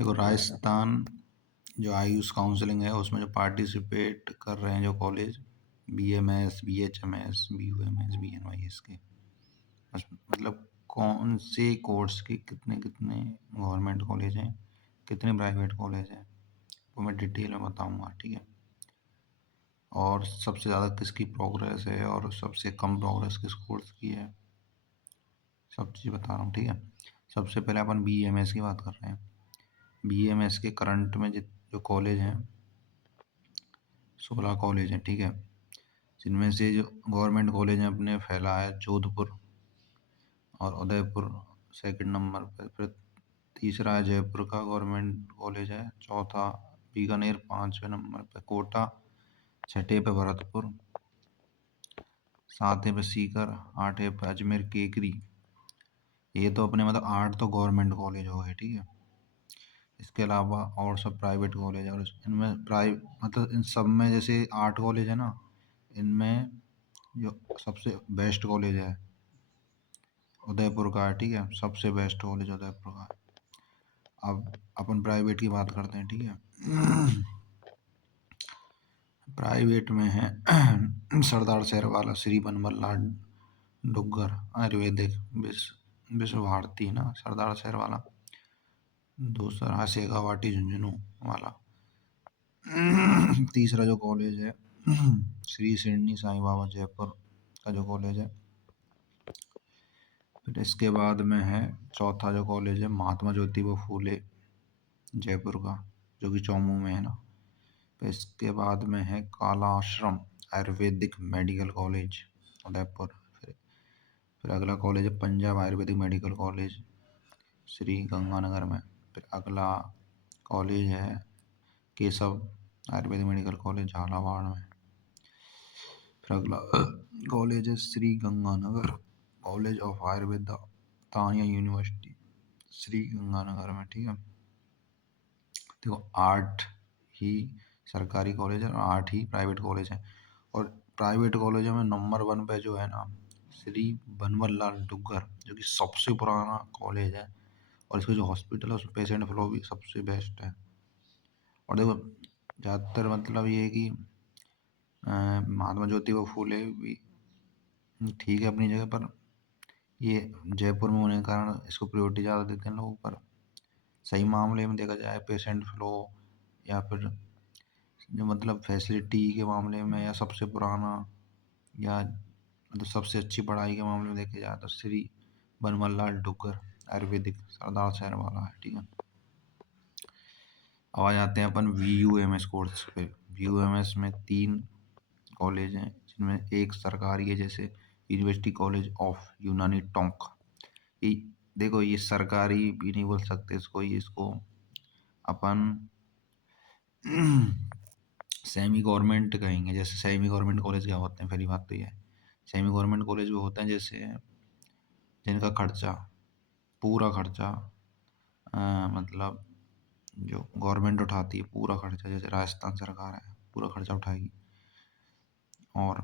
देखो राजस्थान जो आयुष काउंसलिंग है उसमें जो पार्टिसिपेट कर रहे हैं जो college BMS BHMS BUMS BNYS के मतलब कौन से कोर्स के कितने कितने गवर्नमेंट कॉलेज हैं, कितने प्राइवेट कॉलेज हैं, वो मैं डिटेल में बताऊंगा। ठीक है, और सबसे ज़्यादा किसकी प्रोग्रेस है और सबसे कम प्रोग्रेस किस कोर्स की है, सब चीज़ बता रहा हूँ। ठीक है, सबसे पहले अपन BMS की बात कर रहे हैं। BMS के करंट में जो कॉलेज हैं 16 कॉलेज हैं। ठीक है, जिनमें से जो गवर्नमेंट कॉलेज हैं अपने फैला है जोधपुर और उदयपुर सेकंड नंबर पर, फिर तीसरा है जयपुर का गवर्नमेंट कॉलेज है, चौथा बीकानेर 5वें नंबर पे, कोटा 6ठे पे, भरतपुर 7वें पे, सीकर 8वें पे, अजमेर केकरी। ये तो अपने मतलब 8 तो गवर्नमेंट कॉलेज हो गए। ठीक है, इसके अलावा और सब प्राइवेट कॉलेज है और इनमें मतलब इन सब में जैसे 8 कॉलेज है ना, इनमें जो सबसे बेस्ट कॉलेज है उदयपुर का है। ठीक है, सबसे बेस्ट कॉलेज उदयपुर का है। अब अपन प्राइवेट की बात करते हैं। ठीक है, प्राइवेट में है सरदार शहर वाला श्री बनमल डुग्गर आयुर्वेदिक विश्व भारती ना सरदार शहर वाला, दूसरा शेखावाटी झुंझुनू वाला, तीसरा जो कॉलेज है श्री सिडनी साईं बाबा जयपुर का जो कॉलेज है। फिर इसके बाद में है चौथा जो कॉलेज है महात्मा ज्योतिबा फूले जयपुर का, जो कि चौमू में है ना। फिर इसके बाद में है काला आश्रम आयुर्वेदिक मेडिकल कॉलेज उदयपुर। फिर अगला कॉलेज है पंजाब आयुर्वेदिक मेडिकल कॉलेज श्री गंगानगर में। फिर अगला कॉलेज है केशव आयुर्वेदिक मेडिकल कॉलेज झालावाड़ में। फिर अगला कॉलेज है Shri Ganganagar college of Ayurveda Tania university Shri Ganganagar में। ठीक है, देखो 8 ही सरकारी कॉलेज है और 8 ही प्राइवेट कॉलेज हैं। और प्राइवेट कॉलेजों में नंबर 1 पे जो है ना श्री बनवल लाल डुग्गर, जो कि सबसे पुराना कॉलेज है और इसका जो हॉस्पिटल है उसमें पेशेंट फ्लो भी सबसे बेस्ट है। और देखो ज़्यादातर मतलब ये है कि महात्मा ज्योतिबा फूले भी ठीक है अपनी जगह, पर ये जयपुर में होने के कारण इसको प्रायोरिटी ज़्यादा देते हैं लोग। पर सही मामले में देखा जाए पेशेंट फ्लो या फिर जो मतलब फैसिलिटी के मामले में या सबसे पुराना या मतलब सबसे अच्छी पढ़ाई के मामले में देखे जाए तो श्री बनमल लाल डुग्गर आयुर्वेदिक सरदार शहर वाला है। ठीक है, अब आ जाते हैं अपन VUMS कोर्स पे। VUMS में 3 कॉलेज हैं, जिनमें एक सरकारी है जैसे यूनिवर्सिटी कॉलेज ऑफ यूनानी टोंक। ये देखो ये सरकारी भी नहीं बोल सकते इसको, ये इसको अपन सेमी गवर्नमेंट कहेंगे। जैसे सेमी गवर्नमेंट कॉलेज क्या होते हैं, पहली बात तो ये है सेमी गवर्नमेंट कॉलेज वो होते हैं जैसे जिनका खर्चा पूरा खर्चा मतलब जो गवर्नमेंट उठाती है पूरा खर्चा, जैसे राजस्थान सरकार है पूरा खर्चा उठाएगी। और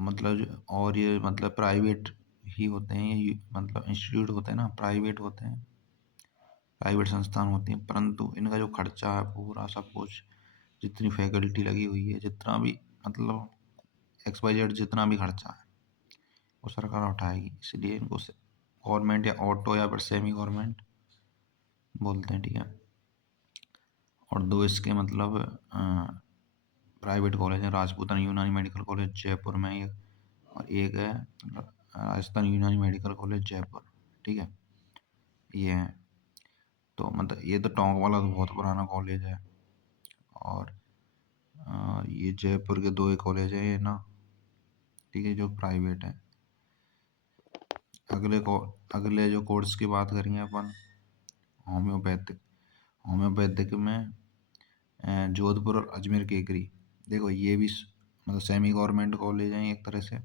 मतलब और ये मतलब प्राइवेट ही होते हैं, ये मतलब इंस्टीट्यूट होते हैं ना, प्राइवेट होते हैं, प्राइवेट संस्थान होती हैं, परंतु इनका जो खर्चा है पूरा सब कुछ, जितनी फैकल्टी लगी हुई है, जितना भी मतलब XYZ जितना भी खर्चा है वो सरकार उठाएगी। इसलिए इनको गवर्नमेंट या ऑटो या फिर सेमी गवर्नमेंट बोलते हैं। ठीक है, और 2 इसके मतलब प्राइवेट कॉलेज हैं, राजपूताना यूनानी मेडिकल कॉलेज जयपुर में एक, और एक है राजस्थान यूनानी मेडिकल कॉलेज जयपुर। ठीक है, ये है। तो मतलब ये तो टोंक वाला तो बहुत पुराना कॉलेज है। और ये जयपुर के 2 ही कॉलेज है ये ना। ठीक है, जो प्राइवेट है। अगले जो कोर्स की बात करेंगे अपन होम्योपैथिक। होम्योपैथिक में जोधपुर और अजमेर केकरी। देखो ये भी मतलब सेमी गवर्नमेंट कॉलेज हैं एक तरह से,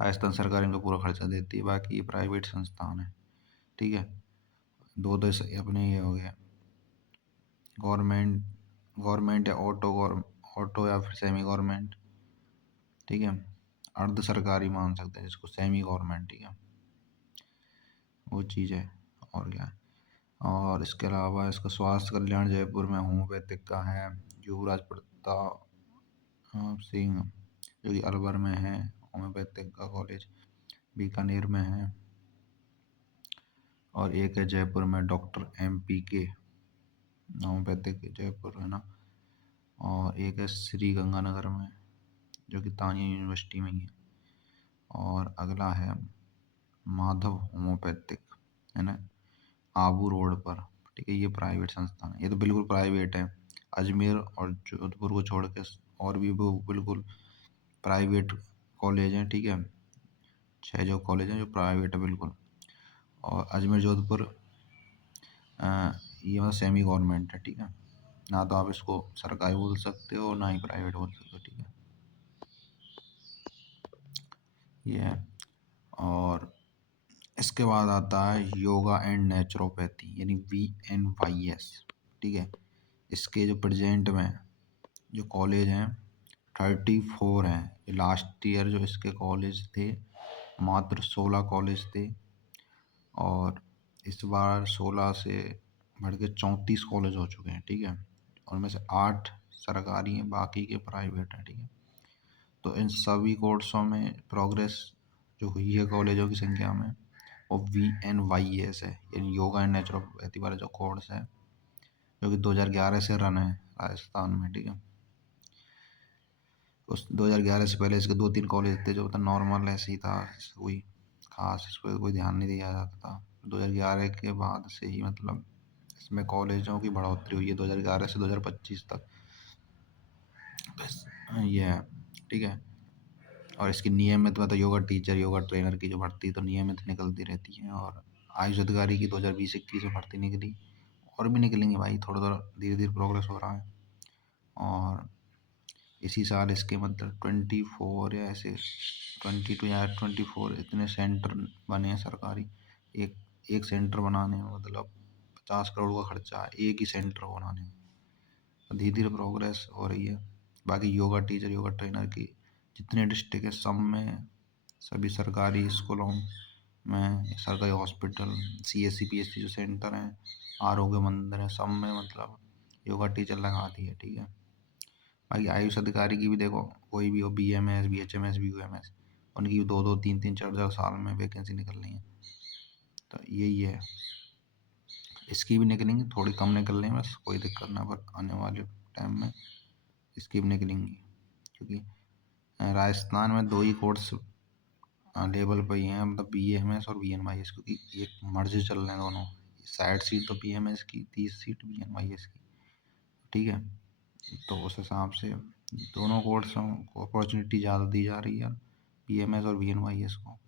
राजस्थान सरकार इनका पूरा खर्चा देती है, बाकी ये प्राइवेट संस्थान है। ठीक है, 2 तो अपने ये हो गया गवर्नमेंट या ऑटो या फिर सेमी गवर्नमेंट। ठीक है, अर्ध सरकारी मान सकते हैं जिसको सेमी गवर्नमेंट। ठीक है, वो चीज़ है। और क्या है, और इसके अलावा इसका स्वास्थ्य कल्याण जयपुर में होम्योपैथिक का है। युवराज प्रताप सिंह जो कि अलवर में है, होम्योपैथिक का कॉलेज। बीकानेर में है। और एक है जयपुर में डॉक्टर MPK होम्योपैथिक, जयपुर है ना। और एक है श्री गंगानगर में जो कि तानिया यूनिवर्सिटी में ही है। और अगला है माधव होम्योपैथिक, है ना, आबू रोड पर। ठीक है, ये प्राइवेट संस्थान है, ये तो बिल्कुल प्राइवेट है। अजमेर और जोधपुर को छोड़ के और भी वो बिल्कुल प्राइवेट कॉलेज हैं। ठीक है, 6 जो कॉलेज हैं जो प्राइवेट है बिल्कुल। और अजमेर जोधपुर ये मतलब सेमी गवर्नमेंट है। ठीक है, ना तो आप इसको सरकारी बोल सकते हो ना ही प्राइवेट बोल सकते हो। ठीक है, ये है। और इसके बाद आता है योगा एंड नेचुरोपैथी यानी VNYS। ठीक है, इसके जो प्रेजेंट में जो कॉलेज हैं 34 हैं। लास्ट ईयर जो इसके कॉलेज थे मात्र 16 कॉलेज थे, और इस बार 16 से बढ़ के 34 कॉलेज हो चुके हैं। ठीक है, उनमें से 8 सरकारी हैं, बाकी के प्राइवेट हैं। ठीक है, तो इन सभी कोर्सों में प्रोग्रेस जो हुई है कॉलेजों की संख्या में वो VNYS है, यानी योगा एंड नेचुरोपैथी वाला जो कोर्स है जो कि 2011 से रन है राजस्थान में। ठीक है, उस 2011 से पहले इसके 2-3 कॉलेज थे जो मतलब नॉर्मल ऐसे ही था, कोई खास इस पर कोई ध्यान नहीं दिया जाता था। 2011 के बाद से ही मतलब इसमें कॉलेजों की बढ़ोतरी हुई है 2011 से 2025 तक। बस ये है। ठीक है, और इसकी नियमित मतलब योगा टीचर, योगा ट्रेनर की जो भर्ती तो नियमित निकलती रहती है। और आयुष अधिकारी की 2020-21 में भर्ती निकली, और भी निकलेंगे भाई, थोड़ा थोड़ा धीरे धीरे प्रोग्रेस हो रहा है। और इसी साल इसके मतलब 24 या ऐसे 22 या 24 इतने सेंटर बने हैं सरकारी। एक एक सेंटर बनाने में मतलब 50 करोड़ का खर्चा है एक ही सेंटर को बनाने में। तो धीरे धीरे प्रोग्रेस हो रही है। बाकी योगा टीचर, योगा ट्रेनर की जितने डिस्ट्रिक्ट है सब में, सभी सरकारी स्कूलों में, सरकारी हॉस्पिटल, CSC PSC जो सेंटर हैं, आरोग्य मंदिर है, सब में मतलब योगा टीचर लगा दी है। ठीक है, बाकी आयुष अधिकारी की भी देखो, कोई भी हो, BMS BHMS BUMS, उनकी 2-2 3-3 4-4 साल में वैकेंसी निकल रही है। तो यही है, इसकी भी निकलेंगी, थोड़ी कम निकल रही है बस, कोई दिक्कत ना, पर आने वाले टाइम में इसकी भी निकलेंगी। क्योंकि राजस्थान में 2 ही कोर्स लेवल पर ही हैं, मतलब BAMS और VNYS, क्योंकि एक मर्ज चल रहे हैं दोनों। 60 सीट तो BMS की, 30 सीट BNYS की। ठीक है, तो उस हिसाब से दोनों कोर्सों को अपॉर्चुनिटी ज़्यादा दी जा रही है, BMS और VNYS को।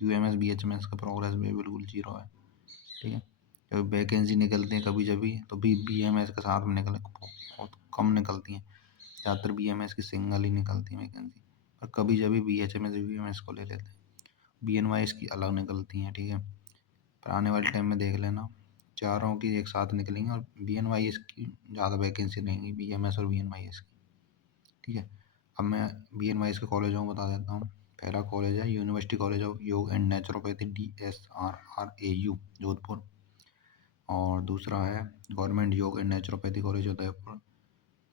UMS BHMS का प्रोग्रेस भी बिल्कुल जीरो है। ठीक है, जब वैकेंसी निकलती है कभी जभी तो भी BMS के साथ में निकल, बहुत कम निकलती हैं। ज़्यादातर BMS की सिंगल ही निकलती है वैकेंसी, पर कभी जब BHMS VMS को ले लेते हैं। BNYS की अलग निकलती हैं। ठीक है, पर आने वाले टाइम में देख लेना चारों की एक साथ निकलेंगी, और BNYS की ज़्यादा वैकेंसी रहेंगी BMS और VNYS की। ठीक है, अब मैं BNYS के कॉलेजों को बता देता हूँ। पहला कॉलेज है यूनिवर्सिटी कॉलेज ऑफ योग एंड नेचुरोपैथी DSRRAU जोधपुर। और दूसरा है गवर्नमेंट योग and naturopathy college Udaipur.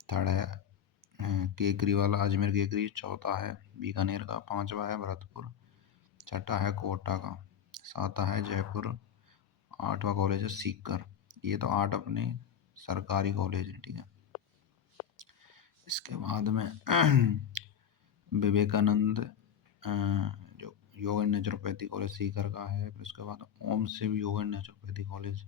Third है केकरी वाला अजमेर केकरी। चौथा है बीकानेर का। पांचवा है भरतपुर। छठा है कोटा का। सातवां है जयपुर। आठवां कॉलेज है सीकर। ये तो 8 अपने सरकारी कॉलेज हैं। ठीक है, इसके बाद में विवेकानंद जो योग एंड नेचुरोपैथी कॉलेज सीकर का है। फिर उसके बाद ओम शिव योग एंड नेचुरोपैथी कॉलेज।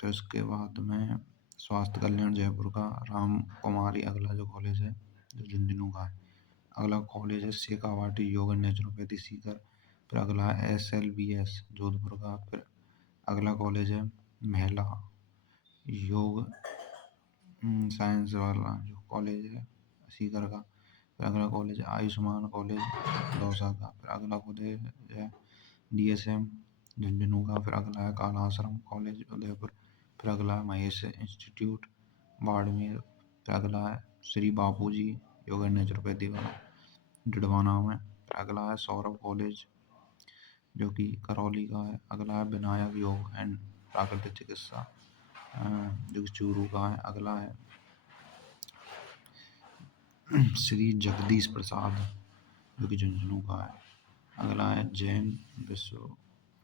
फिर उसके बाद में स्वास्थ्य कल्याण जयपुर का राम कुमारी अगला जो कॉलेज है जो झुंझुनू का है। अगला कॉलेज है शेखावाटी योग एंड नेचुरोपैथी सीकर। फिर अगला है SLBS जोधपुर का। फिर अगला कॉलेज है महिला योग साइंस वाला जो कॉलेज है सीकर का। फिर अगला कॉलेज है आयुष्मान कॉलेज दौसा का। फिर अगला कॉलेज है DSM झुंझुनू का। फिर अगला है काला आश्रम कॉलेज उदयपुर। फिर अगला है महेश इंस्टीट्यूट बाड़मेर। फिर अगला है श्री बापूजी योगा एंड नेचुरोपैथी वाला डिडवाना में। फिर अगला है सौरभ कॉलेज जो कि करौली का है। अगला है विनायक योग एंड प्राकृतिक चिकित्सा, जो कि चूरू का है। अगला है श्री जगदीश प्रसाद, जो कि झुंझुनू का है। अगला है जैन विश्व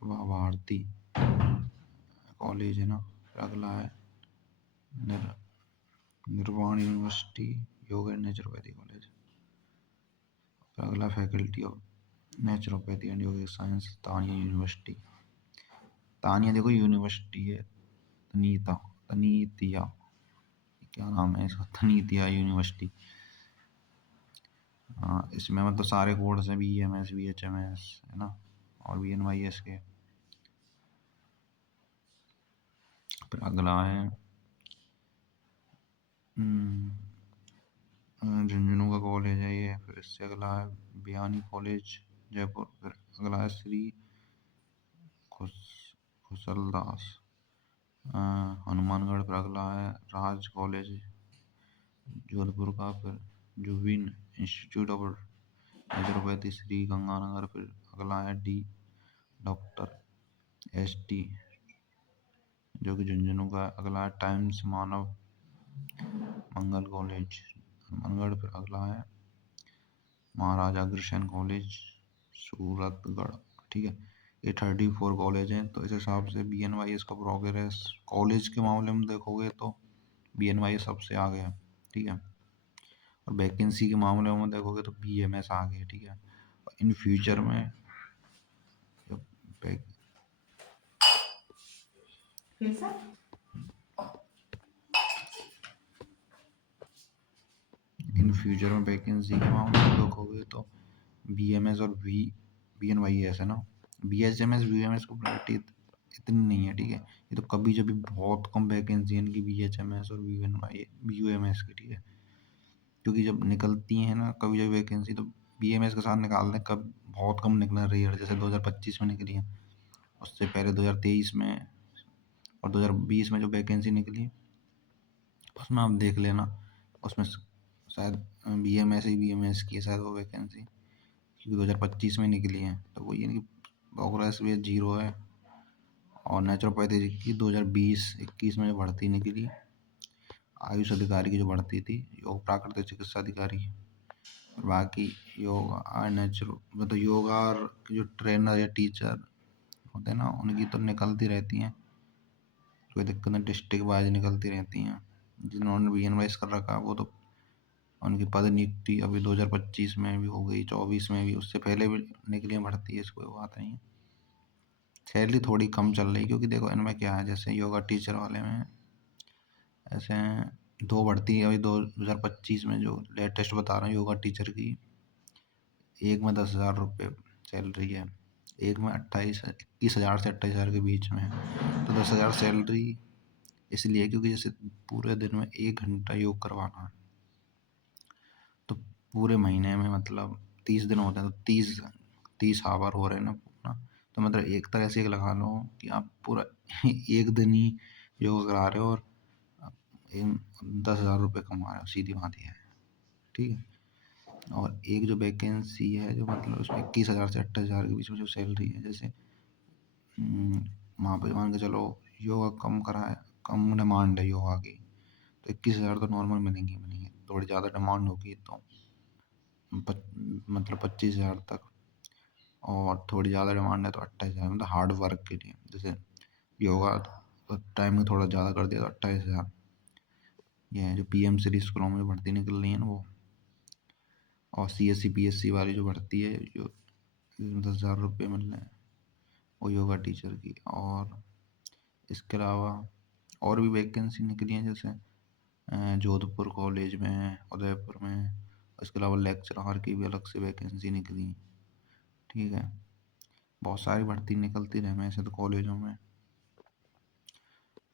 भारती कॉलेज है ना। अगला है निर्वाण यूनिवर्सिटी योग एंड नेचुरोपैथी कॉलेज। अगला faculty of naturopathy and yogic science Tania university. Tania देखो यूनिवर्सिटी है, तनीतिया, क्या नाम है इसका, तनीतिया यूनिवर्सिटी। इसमें मतलब सारे कोर्स हैं, BMS BHMS है ना, और BNYS के। फिर अगला है झुंझुनू का कॉलेज है ये। फिर इससे अगला है बियानी कॉलेज जयपुर। फिर अगला है श्री खुस खुसलदास हनुमानगढ़। फिर अगला है राज कॉलेज जोधपुर का। फिर Jubin institute of naturopathy Shri Ganganagar. फिर अगला है डॉक्टर ST, जो कि झुंझुनू का है। अगला है टाइम्स मानव मंगल कॉलेज हनुमानगढ़। फिर अगला है महाराजा अग्रसेन कॉलेज सूरतगढ़। ठीक है, ये 34 कॉलेज हैं। तो इस हिसाब से BNYS का प्रोग्रेस कॉलेज के मामले में देखोगे तो BNYS सबसे आगे है। ठीक है, और वैकेंसी के मामले में देखोगे तो BMS आगे है। ठीक है, इन फ्यूचर में वैकेंसी के मामले में देखोगे तो BMS और BNYS है ना। BHMS BMS को प्रायोरिटी इतनी नहीं है। ठीक है, ये तो कभी जब भी बहुत कम वैकेंसी है इनकी BHMS और BUMS की। ठीक है, क्योंकि जब निकलती हैं ना कभी जब वैकेंसी, तो BMS के साथ निकालते हैं, कब बहुत कम निकल रही है। जैसे 2025 में निकली है, उससे पहले 2023 में और 2020 में जो वैकेंसी निकली उसमें आप देख लेना, उसमें शायद BMS की है शायद वो वैकेंसी, क्योंकि 2025 में निकली है। तो वो ये नहीं कि प्रोग्रेस भी 0 है। और नेचुरोपैथी की 2020-21 में जो भर्ती निकली, आयुष अधिकारी की जो भर्ती थी, योग प्राकृतिक चिकित्सा अधिकारी। बाकी योगा नेचुरो मतलब योगा और जो ट्रेनर या टीचर होते हैं ना, उनकी तो निकलती रहती हैं, कोई दिक्कत नहीं, डिस्ट्रिक्ट वाइज निकलती रहती हैं। जिन्होंने BNYS कर रखा है वो तो उनकी पद नियुक्ति अभी 2025 में भी हो गई, 24 में भी, उससे पहले भी निकली है भर्ती है, इसको बात नहीं है। सैलरी थोड़ी कम चल रही, क्योंकि देखो इनमें क्या है, जैसे योगा टीचर वाले में ऐसे 2 भर्ती है अभी 2025 में, जो लेटेस्ट बता रहा हूँ योगा टीचर की। एक में 10,000 रुपये सैलरी है, एक में 21,000 से 28,000 के बीच में है। तो 10,000 सैलरी इसलिए क्योंकि जैसे पूरे दिन में 1 घंटा योग करवाना है, तो पूरे महीने में मतलब 30 दिन होते हैं, तो 30 आवर हो रहे हैं ना पूरा। तो मतलब एक तरह से एक लगा लो कि आप पूरा एक दिन ही योगा करा रहे हो और 10,000 रुपये कमा रहे हो, सीधी बात ही है। ठीक है, और एक जो वैकेंसी है जो मतलब उसमें 21,000 से 28,000 के बीच में जो सैलरी है, जैसे वहाँ पे मान के चलो योगा कम कराए, कम डिमांड है योगा की, तो 21,000 तो नॉर्मल मिलेंगी मिलेंगी। थोड़ी ज़्यादा डिमांड होगी तो मतलब 25,000 तक, और थोड़ी ज़्यादा डिमांड है तो 28,000, मतलब हार्ड वर्क के लिए। जैसे योगा तो टाइमिंग थोड़ा ज़्यादा कर दिया तो 28,000। ये है जो PM श्री स्कूलों में भर्ती निकल रही है ना वो, और CSC PSC वाली जो भर्ती है जो 10,000 रुपये मिल रहे हैं वो योगा टीचर की। और इसके अलावा और भी वैकेंसी निकली हैं, जैसे जोधपुर कॉलेज में, उदयपुर में। इसके अलावा लेक्चरार की भी अलग से वैकेंसी निकली। ठीक है, बहुत सारी भर्ती निकलती रहे ऐसे तो कॉलेजों में।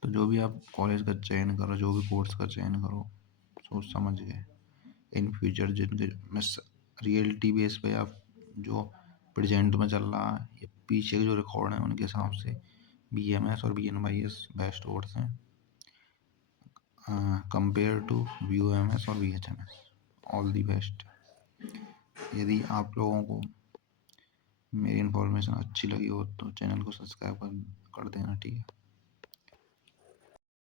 तो जो भी आप कॉलेज का चयन करो, जो भी कोर्स का चयन करो, सोच समझ के इन फ्यूचर जिनके में रियलिटी बेस पे या जो प्रेजेंट में चल रहा है या पीछे के जो रिकॉर्ड हैं उनके हिसाब से BMS और BNYS बेस्ट कोर्स हैं कंपेयर टू BUMS और BHMS। All the best. यदि आप लोगों को मेरी इन्फॉर्मेशन अच्छी लगी हो तो चैनल को सब्सक्राइब कर कर देना, ठीक है।